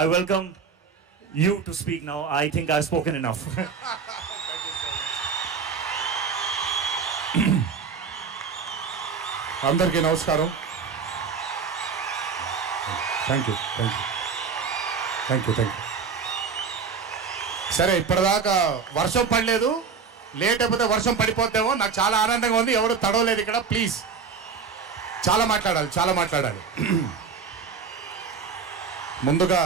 I welcome you to speak now. I think I've spoken enough. అందరికీ నమస్కారం. Thank you. సరే, ఇప్పటిదాకా వర్షం పడలేదు. లేట్ అయిపోతే వర్షం పడిపోతేమో. నాకు చాలా ఆనందంగా ఉంది. ఎవరు తడవలేదు ఇక్కడ. ప్లీజ్, చాలా మాట్లాడాలి. ముందుగా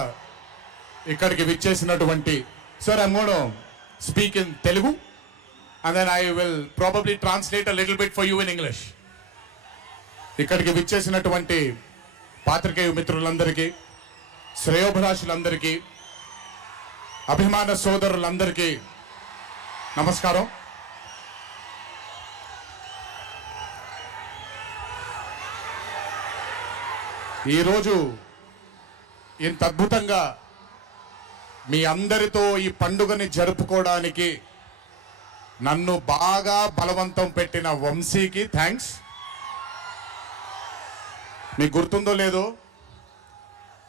ఇక్కడికి విచ్చేసినటువంటి sir, I'm gonna speak in Telugu and then I will probably translate a little bit for you in English. ఇక్కడికి విచ్చేసినటువంటి పాత్రికేయ మిత్రులందరికీ, శ్రేయోభిలాషులందరికీ, అభిమాన సోదరులందరికీ నమస్కారం. ఈరోజు ఇంత అద్భుతంగా మీ అందరితో ఈ పండుగని జరుపుకోవడానికి నన్ను బాగా బలవంతం పెట్టిన వంశీకి థ్యాంక్స్. మీకు గుర్తుందో లేదో,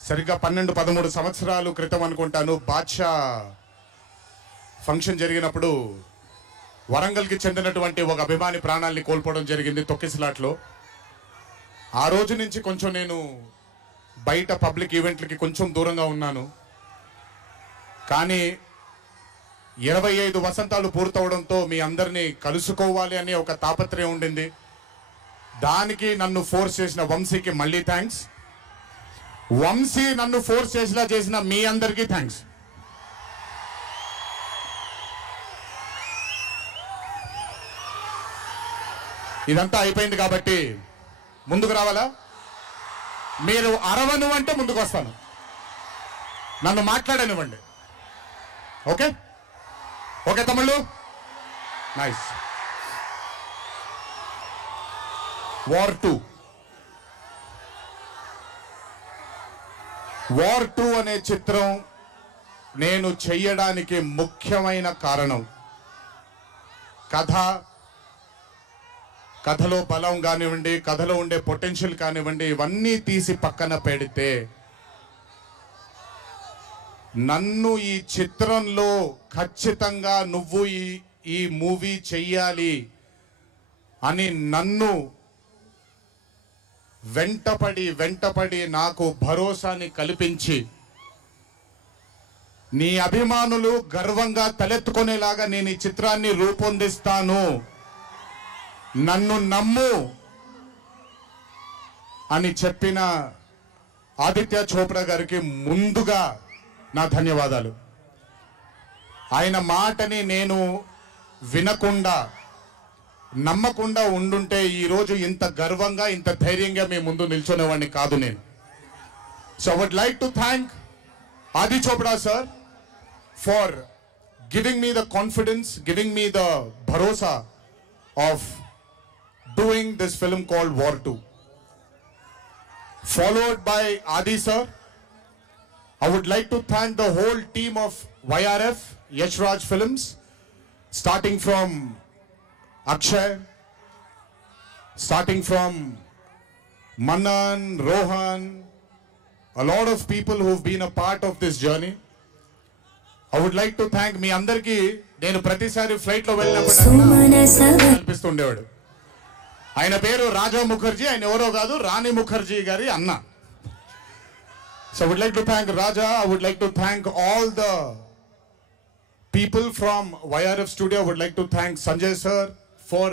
సరిగ్గా 12-13 సంవత్సరాల క్రితం అనుకుంటాను, బాద్షా ఫంక్షన్ జరిగినప్పుడు వరంగల్కి చెందినటువంటి ఒక అభిమాని ప్రాణాలని కోల్పోవడం జరిగింది తొక్కిసలాట్లో. ఆ రోజు నుంచి కొంచెం నేను బయట పబ్లిక్ ఈవెంట్లకి కొంచెం దూరంగా ఉన్నాను. కానీ 25 వసంతాలు పూర్తవడంతో మీ అందరినీ కలుసుకోవాలి అనే ఒక తాపత్రయం ఉండింది. దానికి నన్ను ఫోర్స్ చేసిన వంశీకి మళ్ళీ థ్యాంక్స్. వంశీ నన్ను ఫోర్స్ చేసేలా చేసిన మీ అందరికీ థ్యాంక్స్. ఇదంతా అయిపోయింది కాబట్టి ముందుకు రావాలా? మీరు అరవను అంటే ముందుకు వస్తాను. నన్ను మాట్లాడనివ్వండి. ఓకే తమ్ముళ్ళు, నైస్. వార్ 2 అనే చిత్రం నేను చెయ్యడానికి ముఖ్యమైన కారణం కథలో బలం కానివ్వండి, కథలో ఉండే పొటెన్షియల్ కానివ్వండి, ఇవన్నీ తీసి పక్కన పెడితే నన్ను ఈ చిత్రంలో ఖచ్చితంగా నువ్వు ఈ మూవీ చెయ్యాలి అని నన్ను వెంటపడి నాకు భరోసాని కల్పించి, నీ అభిమానులు గర్వంగా తలెత్తుకునేలాగా నేను ఈ చిత్రాన్ని రూపొందిస్తాను, నన్ను నమ్ము అని చెప్పిన ఆదిత్య చోప్రా గారికి ముందుగా నా ధన్యవాదాలు. ఆయన మాటని నేను వినకుండా నమ్మకుండా ఉండుంటే ఈరోజు ఇంత గర్వంగా ఇంత ధైర్యంగా మీ ముందు నిల్చునేవాడిని కాదు నేను. So I would like to thank Adi Chopra sir for giving me the confidence, giving me the భరోసా of doing this film called War 2. Followed by Adi sir, I would like to thank the whole team of YRF, Yash Raj Films, starting from Akshay, starting from Manan, Rohan, a lot of people who've been a part of this journey. I would like to thank మీ అందరికీ. నేను ప్రతిసారి flight లో వెళ్ళినప్పుడు అనిపిస్తుండేవాడు, ఆయన పేరు రాజా ముఖర్జీ, ఆయన ఎవరో కాదు, రాణి ముఖర్జీ గారి అన్న. So I would like to thank Raja. I would like to thank all the people from YRF studio. I would like to thank Sanjay sir for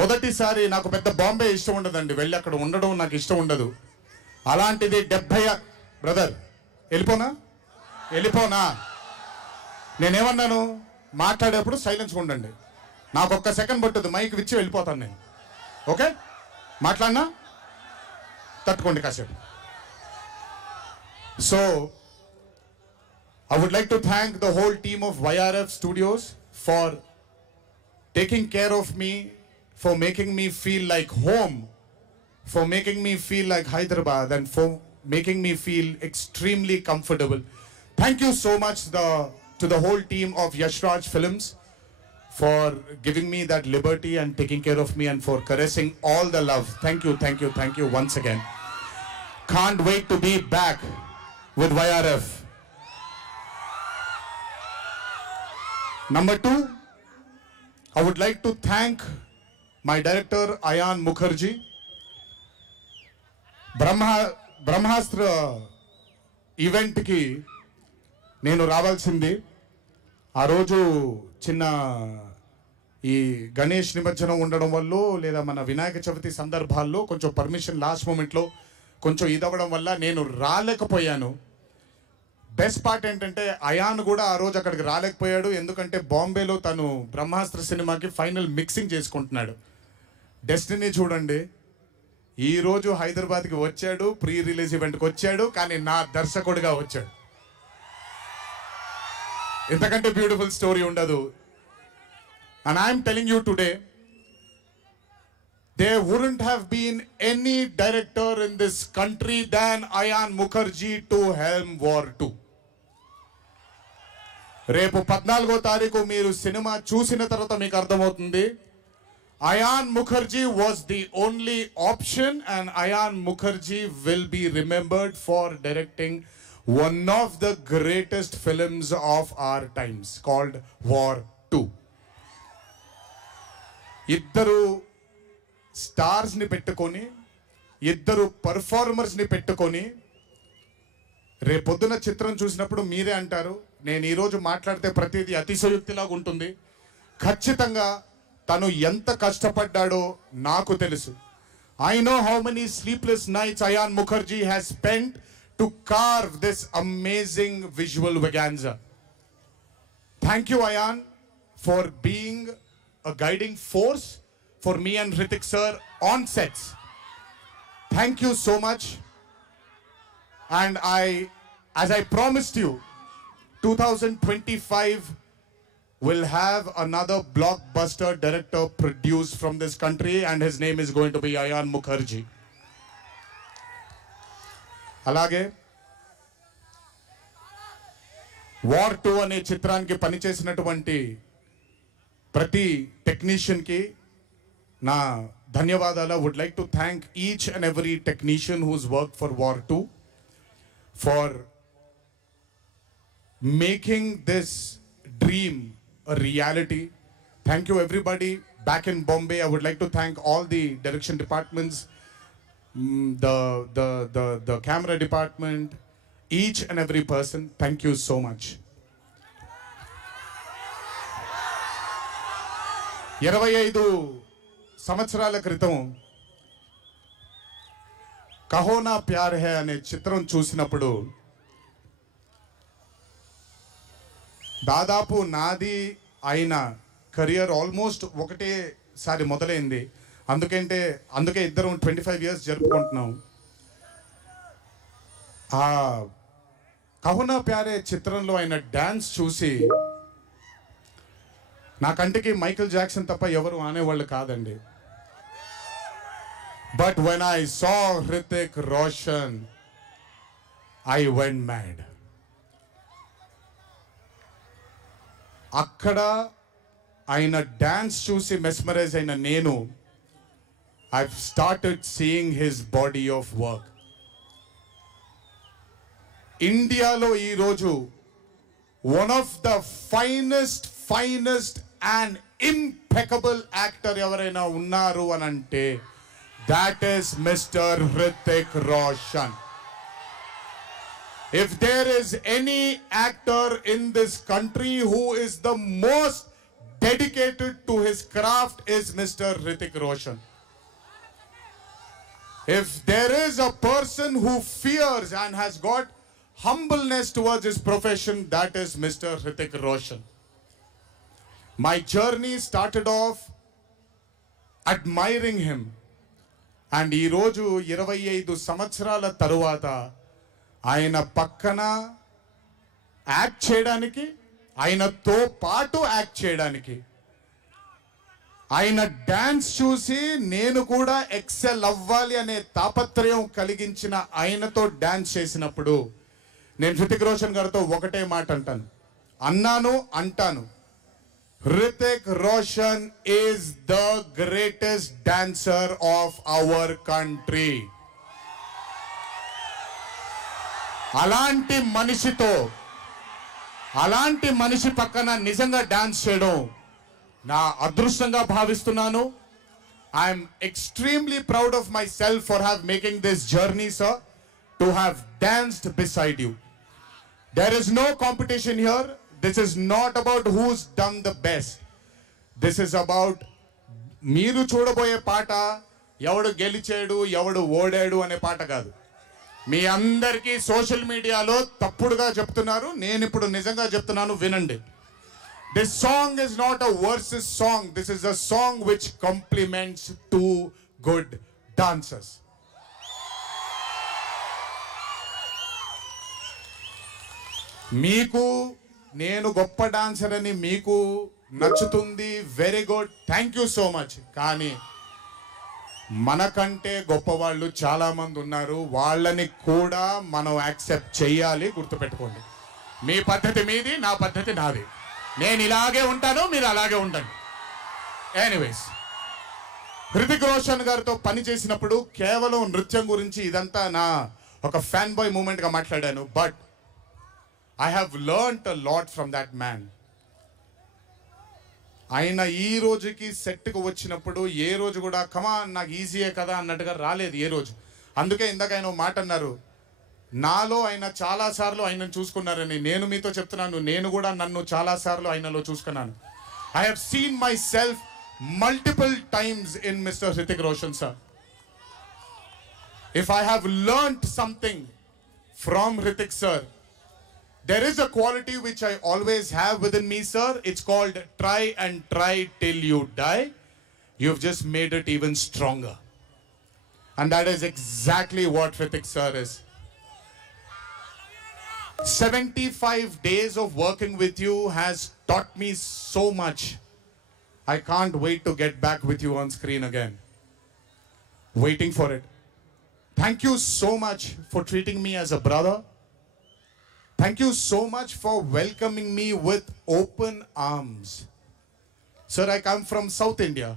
మొదటిసారి. నాకు పెద్ద బాంబే ఇష్టం ఉండదండి, వెళ్ళి అక్కడ ఉండడం నాకు ఇష్టం ఉండదు. అలాంటిది 70 బ్రదర్ వెళ్ళిపోనా నేనేమన్నాను, మాట్లాడేప్పుడు సైలెన్స్గా ఉండండి. నాకు ఒక్క సెకండ్ పట్టుద్ది, మైక్ విచ్చి వెళ్ళిపోతాను నేను. ఓకే, మాట్లాడినా తట్టుకోండి కాసేపు. So I would like to thank the whole team of YRF Studios for taking care of me, for making me feel like home, for making me feel like Hyderabad, and for making me feel extremely comfortable. Thank you so much to the whole team of Yash Raj Films for giving me that liberty and taking care of me and for caressing all the love. Thank you once again. Can't wait to be back with YRF. Number 2, I would like to thank my director Ayan Mukherjee. Brahmastra event ki నేను రావాల్సింది. ఆ రోజు చిన్న ఈ గణేష్ నిమజ్జనం ఉండడం వల్ల లేదా మన వినాయక చవితి సందర్భాల్లో కొంచెం పర్మిషన్ లాస్ట్ మూమెంట్లో కొంచెం ఇదవ్వడం వల్ల నేను రాలేకపోయాను. బెస్ట్ పార్ట్ ఏంటంటే అయాన్ కూడా ఆ రోజు అక్కడికి రాలేకపోయాడు. ఎందుకంటే బాంబేలో తను బ్రహ్మాస్త్ర సినిమాకి ఫైనల్ మిక్సింగ్ చేసుకుంటున్నాడు. డెస్టినీ చూడండి, ఈరోజు హైదరాబాద్కి వచ్చాడు, ప్రీ రిలీజ్ ఈవెంట్కి వచ్చాడు, కానీ నా దర్శకుడిగా వచ్చాడు. ఇంతకంటే బ్యూటిఫుల్ స్టోరీ ఉండదు. And I am telling you today, there wouldn't have been any director in this country than Ayan Mukherjee to helm War 2. రేపు 14వ తారీఖు మీరు సినిమా చూసిన తర్వాత మీకు అర్థమవుతుంది. Ayan Mukherjee was the only option, and Ayan Mukherjee will be remembered for directing one of the greatest films of our times called War 2. ఇద్దరు స్టార్స్ని పెట్టుకొని, ఇద్దరు పర్ఫార్మర్స్ని పెట్టుకొని రేపొద్దున చిత్రం చూసినప్పుడు మీరే అంటారు, నేను ఈరోజు మాట్లాడితే ప్రతిదీ అతిశయోక్తిలాగా ఉంటుంది. ఖచ్చితంగా తను ఎంత కష్టపడ్డాడో నాకు తెలుసు. I know how many sleepless nights Ayan Mukherjee has spent to carve this amazing visual vaganza. Thank you, Ayan, for being a guiding force for me and Hrithik sir on sets. Thank you so much. And as I promised you, 2025 will have another blockbuster director produced from this country, and his name is going to be Ayan Mukherjee. అలాగే war 2 అనే చిత్రానికి పనిచేసినటువంటి ప్రతి టెక్నీషియన్కి నా ధన్యవాదాలు. Would like to thank each and every technician whose work for war 2 for making this dream a reality. Thank you everybody back in Bombay. I would like to thank all the direction departments, the camera department, each and every person. Thank you so much. 25 సంవత్సరాల క్రితం కహో నా ప్యార్ high అనే చిత్రం చూసినప్పుడు దాదాపు నాది అయిన career almost ఒకటేసారి మొదలైంది. అందుకే ఇద్దరం 25 years జరుపుకుంటున్నాం. ఆ కహో నా ప్యార్ హై చిత్రంలో ఆయన డాన్స్ చూసి నా కంటికి మైకేల్ జాక్సన్ తప్ప ఎవరు ఆనేవాళ్ళు కాదండి. But when I saw Hrithik Roshan I went mad. అక్కడ ఆయన డాన్స్ చూసి మెస్మరైజ్ అయిన నేను I started seeing his body of work. ఇండియాలో ఈరోజు one of the finest and impeccable actor ఎవరైనా ఉన్నారు అని అంటే that is mister Hrithik Roshan. If there is any actor in this country who is the most dedicated to his craft is Mr. Hrithik Roshan. If there is a person who fears and has got humbleness towards his profession, that is Mr. Hrithik Roshan. My journey started off admiring him, and ee roju 25 సంవత్సరాల తరువాత ఆయన పక్కన act చేయడానికి, ఆయనతో పాటు act చేయడానికి, ఆయన dance చూసి నేను కూడా ఎక్సెల్ అవ్వాలి అనే తాపత్రయం కలిగించిన ఆయనతో డాన్స్ చేసినప్పుడు నేను హృతిక్ రోషన్ గారితో ఒకటే మాట అంటాను, Hrithik Roshan is the greatest dancer of our country. అలాంటి మనిషి పక్కన నిజంగా డాన్స్ చేయడం నా అదృష్టంగా భావిస్తున్నాను. I'm extremely proud of my self for have making this journey, sir, to have danced beside you. There is no competition here. This is not about who's done the best. This is about మీరు చూడబోయే పాట ఎవడు గెలిచాడు ఎవడు ఓడాడు అనే పాట కాదు. మీ అందరికీ సోషల్ మీడియాలో తప్పుడుగా చెప్తున్నారు, నేను ఇప్పుడు నిజంగా చెప్తున్నాను, వినండి. This song is not a versus song. This is a song which complements two good dancers. మీకు నేను గొప్ప డాన్సర్ అని మీకు నచ్చుతుంది, very good, thank you so much. కానీ మనకంటే గొప్ప వాళ్ళు చాలా మంది ఉన్నారు, వాళ్ళని కూడా మనం యాక్సెప్ట్ చేయాలి. గుర్తుపెట్టుకోండి, మీ పద్ధతి మీది, నా పద్ధతి నాది. నేను ఇలాగే ఉంటాను, మీరు అలాగే ఉండండి. ఎనీవేస్, హృతిక్ రోషన్ గారితో పని చేసినప్పుడు కేవలం నృత్యం గురించి ఇదంతా నా ఒక ఫ్యాన్ బాయ్ మూమెంట్గా మాట్లాడాను. But I have learned a lot from that man. ఆయన ఈ రోజుకి సెట్కి వచ్చినప్పుడు ఏ రోజు కూడా కమాన్ నాకు ఈజీయే కదా అన్నట్టుగా రాలేదు ఏ రోజు. అందుకే ఇందాక ఆయన మాట అన్నారు, నాలో ఆయన చాలాసార్లు ఆయనను చూసుకున్నారని. నేను మీతో చెప్తున్నాను, నేను కూడా నన్ను చాలాసార్లు ఆయనలో చూసుకున్నాను. I have seen myself multiple times in Mr. Hrithik Roshan, sir. If I have learned something from Hrithik sir, there is a quality which I always have within me, sir. It's called try and try till you die. You've just made it even stronger. And that is exactly what Hrithik sir is. 75 days of working with you has taught me so much. I can't wait to get back with you on screen again. Waiting for it. Thank you so much for treating me as a brother. Thank you so much for welcoming me with open arms. Sir, I come from South India.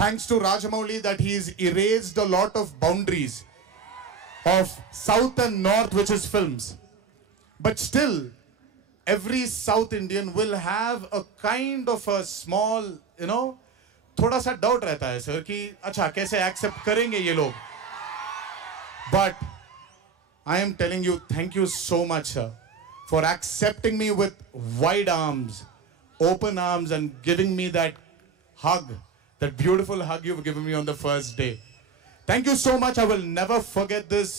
Thanks to Rajamouli that he's erased a lot of boundaries of South and North, which is films. But still, every South Indian will have a kind of a small, थोड़ा सा doubt रहता है sir कि अच्छा कैसे accept करेंगे ये लोग. But I am telling you, thank you so much, sir, for accepting me with wide arms, open arms, and giving me that hug, that beautiful hug you've given me on the first day. Thank you so much. I will never forget those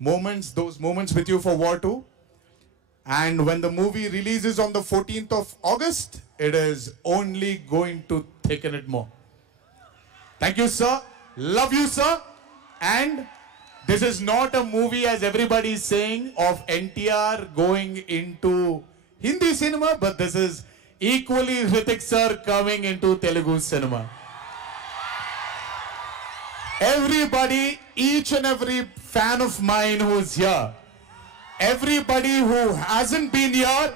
moments with you for War 2. And when the movie releases on the 14th of August, it is only going to thicken it more. Thank you, sir. Love you, sir. And this is not a movie, as everybody is saying, of NTR going into Hindi cinema, but this is equally Hrithik sir coming into Telugu cinema. Everybody, each and every fan of mine who is here, everybody who hasn't been here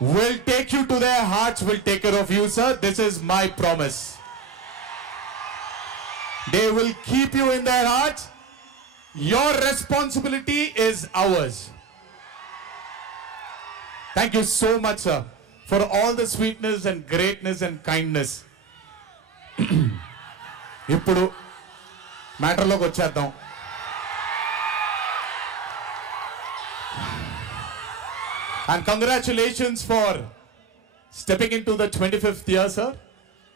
will take you to their hearts, will take care of you, sir. This is my promise. They will keep you in their hearts. Your responsibility is ours. Thank you so much, sir, for all the sweetness and greatness and kindness. ఇప్పుడు మ్యాటర్లోకి వచ్చేద్దాం. And congratulations for stepping into the 25th year, sir.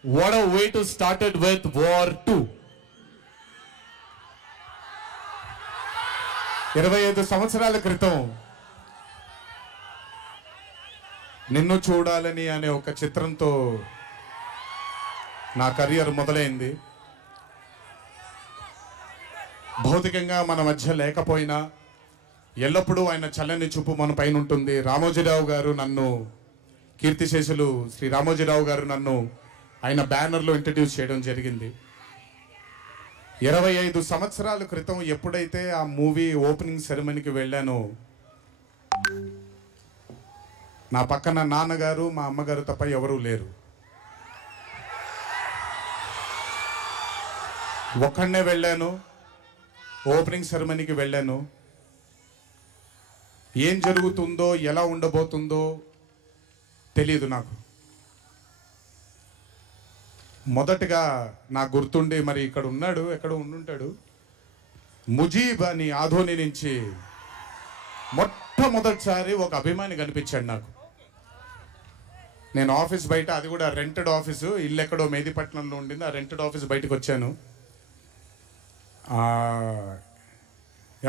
What a way to start it with War 2. 25 సంవత్సరాల క్రితం నిన్ను చూడాలని అనే ఒక చిత్రంతో నా కెరీర్ మొదలైంది. భౌతికంగా మన మధ్య లేకపోయినా ఎల్లప్పుడూ ఆయన చల్లని చూపు మన పైన ఉంటుంది. రామోజీరావు గారు నన్ను, కీర్తిశేషులు శ్రీ రామోజీరావు గారు నన్ను ఆయన బ్యానర్లో ఇంట్రడ్యూస్ చేయడం జరిగింది. 25 సంవత్సరాల క్రితం ఎప్పుడైతే ఆ మూవీ ఓపెనింగ్ సెరమనీకి వెళ్ళానో, నా పక్కన నాన్నగారు మా అమ్మగారు తప్ప ఎవరూ లేరు. ఒక్కడనే వెళ్ళాను. ఓపెనింగ్ సెరమనీకి వెళ్ళాను. ఏం జరుగుతుందో ఎలా ఉండబోతుందో తెలియదు నాకు. మొదటగా నాకు గుర్తుండి, మరి ఇక్కడ ఉన్నాడు, ఎక్కడ ఉండుంటాడు, ముజీబ్ అని ఆధోని నుంచి మొట్టమొదటిసారి ఒక అభిమాని కనిపించాడు నాకు. నేను ఆఫీస్ బయట, అది కూడా రెంటెడ్ ఆఫీసు, ఇల్లు ఎక్కడో మేదిపట్నంలో ఉండింది, ఆ రెంటెడ్ ఆఫీస్ బయటకు వచ్చాను.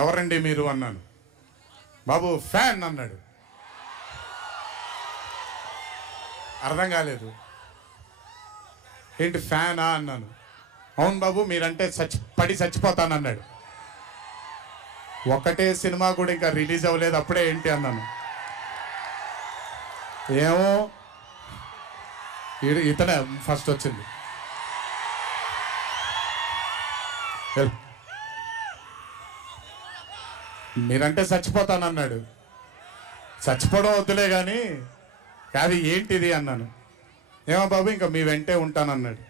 ఎవరండి మీరు అన్నాను. బాబు ఫ్యాన్ అన్నాడు. అర్థం కాలేదు. ఏంటి ఫ్యానా అన్నాను. అవును బాబు, మీరంటే పడి చచ్చిపోతానన్నాడు. ఒకటే సినిమా కూడా ఇంకా రిలీజ్ అవ్వలేదు, అప్పుడే ఏంటి అన్నాను. ఏమో ఇతనే ఫస్ట్ వచ్చింది. మీరంటే చచ్చిపోతానన్నాడు. చచ్చిపోవడం వద్దులే కానీ కాదు ఏంటిది అన్నాను. ఏమో బాబు ఇంకా మీ వెంటే ఉంటానన్నాడు.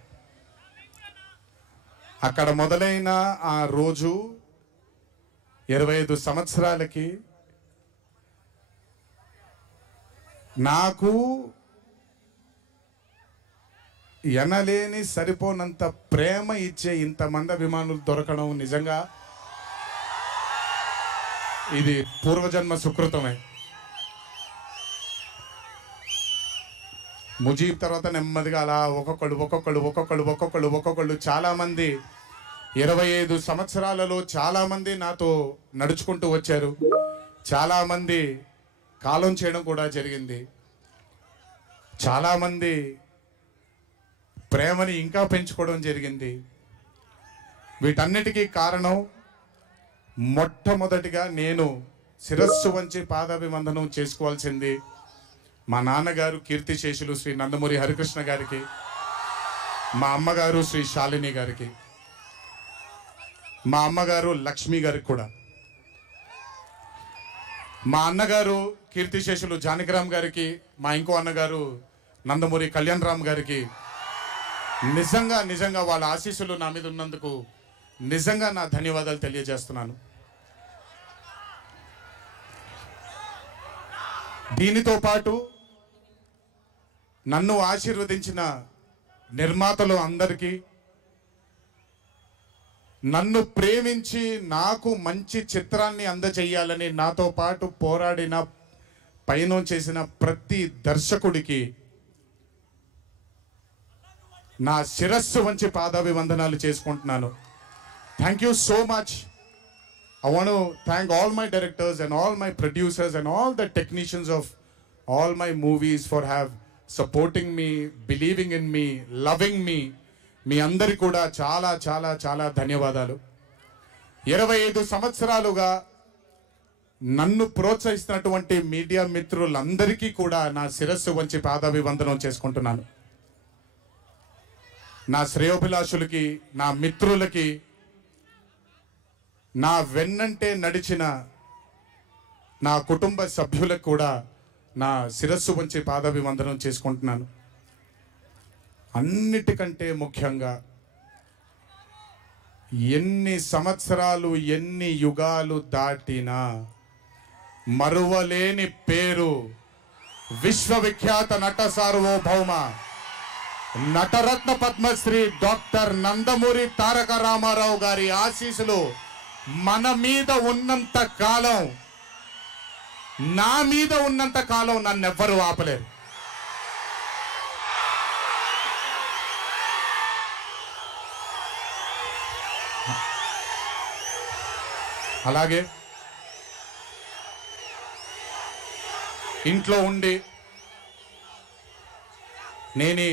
అక్కడ మొదలైన ఆ రోజు 25 సంవత్సరాలకి నాకు ఎనలేని సరిపోనంత ప్రేమ ఇచ్చే ఇంతమంది అభిమానులు దొరకడం నిజంగా ఇది పూర్వజన్మ సుకృతమే. ముజీబ్ తర్వాత నెమ్మదిగా అలా ఒక్కొక్కళ్ళు చాలామంది 25 సంవత్సరాలలో చాలామంది నాతో నడుచుకుంటూ వచ్చారు. చాలామంది కాలం చేయడం కూడా జరిగింది. చాలామంది ప్రేమని ఇంకా పెంచుకోవడం జరిగింది. వీటన్నిటికీ కారణం మొట్టమొదటిగా నేను శిరస్సు వంచి పాదాభివందనం చేసుకోవాల్సింది మా నాన్నగారు కీర్తిశేషులు శ్రీ నందమూరి హరికృష్ణ గారికి, మా అమ్మగారు శ్రీ శాలిని గారికి, మా అమ్మగారు లక్ష్మి గారికి కూడా, మా అన్నగారు కీర్తిశేషులు జానకిరామ్ గారికి, మా ఇంకో అన్నగారు నందమూరి కళ్యాణ్ రామ్ గారికి నిజంగా వాళ్ళ ఆశీస్సులు నా మీద ఉన్నందుకు నిజంగా నా ధన్యవాదాలు తెలియజేస్తున్నాను. దీనితో పాటు నన్ను ఆశీర్వదించిన నిర్మాతలు అందరికీ, నన్ను ప్రేమించి నాకు మంచి చిత్రాన్ని అందజేయాలని నాతో పాటు పోరాడిన పయనం చేసిన ప్రతి దర్శకుడికి నా శిరస్సు వంచి పాదాభివందనాలు చేసుకుంటున్నాను. Thank you so much. I want to thank all my directors and all my producers and all the technicians of all my movies for supporting me, believing in me, loving me. మీ అందరి కూడా చాలా చాలా చాలా ధన్యవాదాలు. 25 సంవత్సరాలుగా నన్ను ప్రోత్సహిస్తున్నటువంటి media మిత్రులందరికీ కూడా నా శిరస్సు వంచి పాదాభివందనం చేసుకుంటున్నాను. నా శ్రేయోభిలాషులకి, నా మిత్రులకి, నా వెన్నంటే నడిచిన నా కుటుంబ సభ్యులకు కూడా నా శిరస్సు వంచి పాదాభివందనం చేసుకుంటున్నాను. అన్నిటికంటే ముఖ్యంగా ఎన్ని సంవత్సరాలు ఎన్ని యుగాలు దాటినా మరువలేని పేరు విశ్వవిఖ్యాత నట సార్వభౌమ నటరత్న పద్మశ్రీ డాక్టర్ నందమూరి తారక రామారావు గారి ఆశీస్సులు మన మీద ఉన్నంత కాలం, నా మీద ఉన్నంత కాలం నన్నెవ్వరూ ఆపలేరు. అలాగే ఇంట్లో ఉండి నేను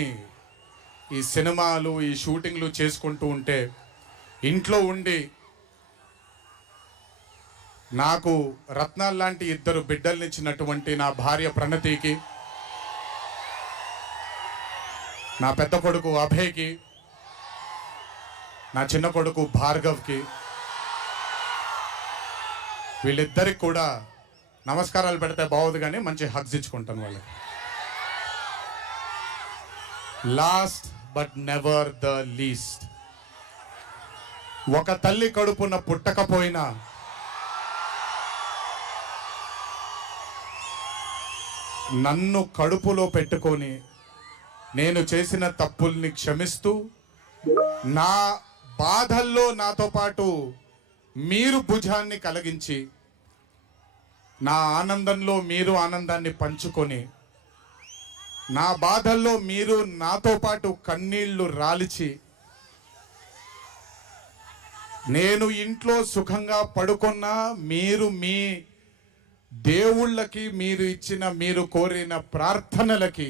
ఈ సినిమాలు, ఈ షూటింగ్లు చేసుకుంటూ ఉంటే, ఇంట్లో ఉండి నాకు రత్నాల్ లాంటి 2 బిడ్డల్నిచ్చినటువంటి నా భార్య ప్రణతికి, నా పెద్ద కొడుకు అభయ్కి, నా చిన్న కొడుకు భార్గవ్కి, వీళ్ళిద్దరికి కూడా నమస్కారాలు పెడితే బాగోదు కానీ మంచి హగ్స్ ఇచ్చుకుంటాను వాళ్ళకి. Last but never the least, ఒక తల్లి కడుపున పుట్టకపోయినా నన్ను కడుపులో పెట్టుకొని నేను చేసిన తప్పుల్ని క్షమిస్తూ నా బాధల్లో నాతో పాటు మీరు భుజాన్ని కలిగించి నా ఆనందంలో మీరు ఆనందాన్ని పంచుకొని నా బాధల్లో మీరు నాతో పాటు కన్నీళ్లు రాల్చి నేను ఇంట్లో సుఖంగా పడుకున్నా మీరు మీ దేవుళ్ళకి మీరు ఇచ్చిన మీరు కోరిన ప్రార్థనలకి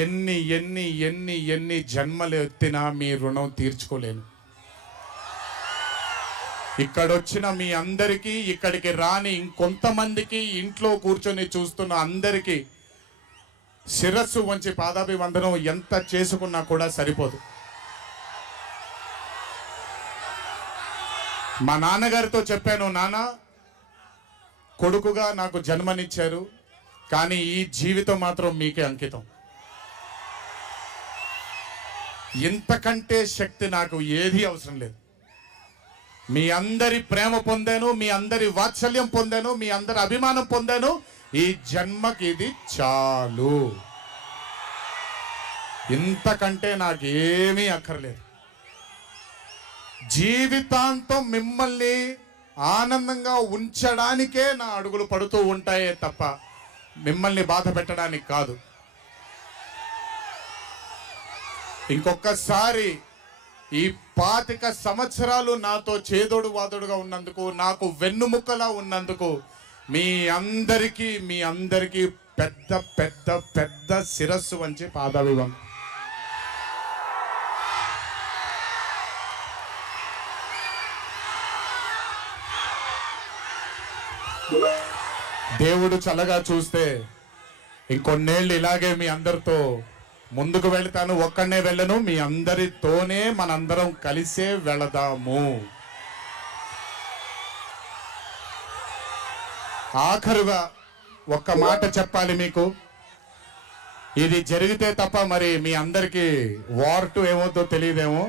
ఎన్ని ఎన్ని ఎన్ని ఎన్ని జన్మలు ఎత్తినా మీ రుణం తీర్చుకోలేను. ఇక్కడొచ్చిన మీ అందరికీ, ఇక్కడికి రాని ఇంకొంతమందికి, ఇంట్లో కూర్చొని చూస్తున్న అందరికీ శిరస్సు వంచి పాదాభివందనం ఎంత చేసుకున్నా కూడా సరిపోదు. మా నాన్నగారితో చెప్పాను, నాన్న కొడుకుగా నాకు జన్మనిచ్చారు, కానీ ఈ జీవితం మాత్రం మీకే అంకితం. ఇంతకంటే శక్తి నాకు ఏది అవసరం లేదు. మీ అందరి ప్రేమ పొందాను, మీ అందరి వాత్సల్యం పొందాను, మీ అందరి అభిమానం పొందాను. ఈ జన్మకి ఇది చాలు. ఇంతకంటే నాకేమీ అక్కర్లేదు. జీవితాంతం మిమ్మల్ని ఆనందంగా ఉంచడానికే నా అడుగులు పడుతూ ఉంటాయే తప్ప మిమ్మల్ని బాధ పెట్టడానికి కాదు. ఇంకొకసారి ఈ 25 సంవత్సరాలు నాతో చేదోడు వాదోడుగా ఉన్నందుకు, నాకు వెన్నుముక్కలా ఉన్నందుకు మీ అందరికీ పెద్ద పెద్ద పెద్ద శిరస్సు వంచి పాదాభివందనం. దేవుడు చల్లగా చూస్తే ఇంకొన్నేళ్ళు ఇలాగే మీ అందరితో ముందుకు వెళ్తాను. ఒక్కడనే వెళ్ళను, మీ అందరితోనే మనందరం కలిసే వెళదాము. ఆఖరుగా ఒక్క మాట చెప్పాలి మీకు. ఇది జరిగితే తప్ప మరి మీ అందరికీ వార్ 2 ఏమవుతో తెలియదేమో.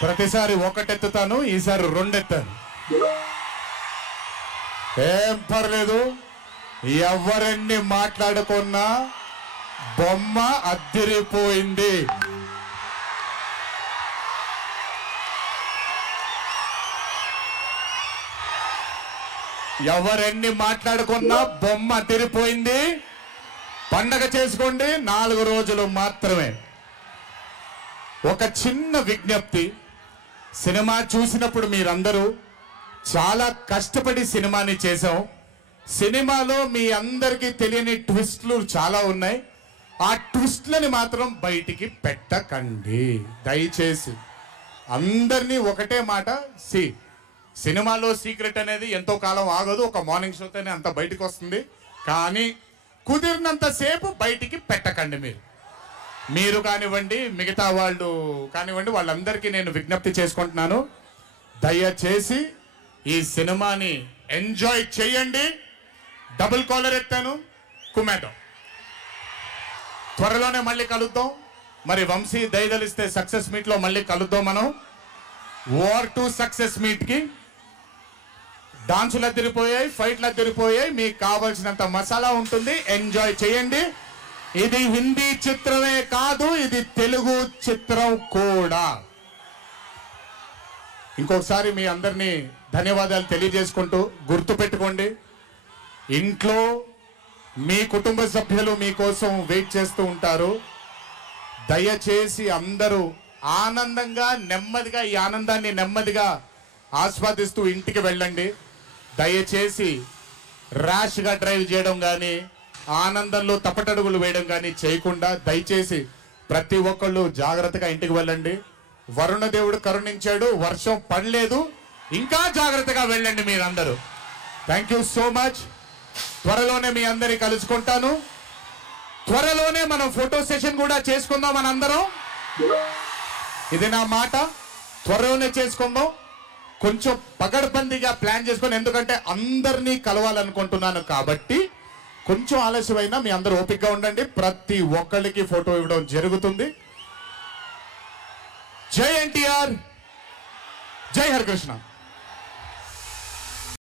ప్రతిసారి ఒకటెత్తుతాను, ఈసారి 2 ఎత్తాను. ఏం పర్లేదు, ఎవరెన్ని మాట్లాడుకున్నా బొమ్మ అద్దిరిపోయింది. ఎవరెన్ని మాట్లాడుకున్నా బొమ్మ అద్దిరిపోయింది. పండగ చేసుకోండి, 4 రోజులు మాత్రమే. ఒక చిన్న విజ్ఞప్తి, సినిమా చూసినప్పుడు మీరందరూ చాలా కష్టపడి సినిమాని చేశాం. సినిమాలో మీ అందరికీ తెలియని ట్విస్ట్లు చాలా ఉన్నాయి. ఆ ట్విస్ట్లని మాత్రం బయటికి పెట్టకండి దయచేసి. అందరినీ ఒకటే మాట, సినిమాలో సీక్రెట్ అనేది ఎంతో కాలం ఆగదు, ఒక మార్నింగ్ షోతోనే అంత బయటికి వస్తుంది. కానీ కుదిరినంతసేపు బయటికి పెట్టకండి. మీరు కానివ్వండి, మిగతా వాళ్ళు కానివ్వండి, వాళ్ళందరికీ నేను విజ్ఞప్తి చేసుకుంటున్నాను, దయచేసి ఈ సినిమాని ఎంజాయ్ చేయండి. డబుల్ కాలర్ ఎత్తాను, కుమ్మేద్దాం. త్వరలోనే మళ్ళీ కలుద్దాం. మరి వంశీ దయదలిస్తే సక్సెస్ మీట్ లో మళ్ళీ కలుద్దాం. మనం వార్ 2 సక్సెస్ మీట్ కి డాన్సులు అదిరిపోయాయి, ఫైట్లు అదిరిపోయాయి. మీకు కావాల్సినంత మసాలా ఉంటుంది, ఎంజాయ్ చేయండి. ఇది హిందీ చిత్రమే కాదు, ఇది తెలుగు చిత్రం కూడా. ఇంకొకసారి మీ అందరినీ ధన్యవాదాలు తెలియజేసుకుంటూ, గుర్తుపెట్టుకోండి, ఇంట్లో మీ కుటుంబ సభ్యులు మీకోసం వెయిట్ చేస్తూ ఉంటారు. దయచేసి అందరూ ఆనందంగా నెమ్మదిగా ఈ ఆనందాన్ని నెమ్మదిగా ఆస్వాదిస్తూ ఇంటికి వెళ్ళండి. దయచేసి ర్యాష్గా డ్రైవ్ చేయడం కానీ, ఆనందంలో తప్పటడుగులు వేయడం కానీ చేయకుండా దయచేసి ప్రతి ఒక్కళ్ళు జాగ్రత్తగా ఇంటికి వెళ్ళండి. వరుణ దేవుడు కరుణించాడు, వర్షం పడలేదు, ఇంకా జాగ్రత్తగా వెళ్ళండి మీరందరూ. Thank you so much. త్వరలోనే మీ అందరినీ కలుసుకుంటాను. త్వరలోనే మనం ఫోటో సెషన్ కూడా చేసుకుందాం మనందరం. ఇది నా మాట. త్వరలోనే చేసుకుందాం. కొంచెం పగడ్బందీగా ప్లాన్ చేసుకొని, ఎందుకంటే అందరినీ కలవాలనుకుంటున్నాను కాబట్టి కొంచెం ఆలస్యమైనా మీ అందరూ ఓపికగా ఉండండి. ప్రతి ఒక్కరికి ఫోటో ఇవ్వడం జరుగుతుంది. జై ఎన్టీఆర్, జై హరికృష్ణ.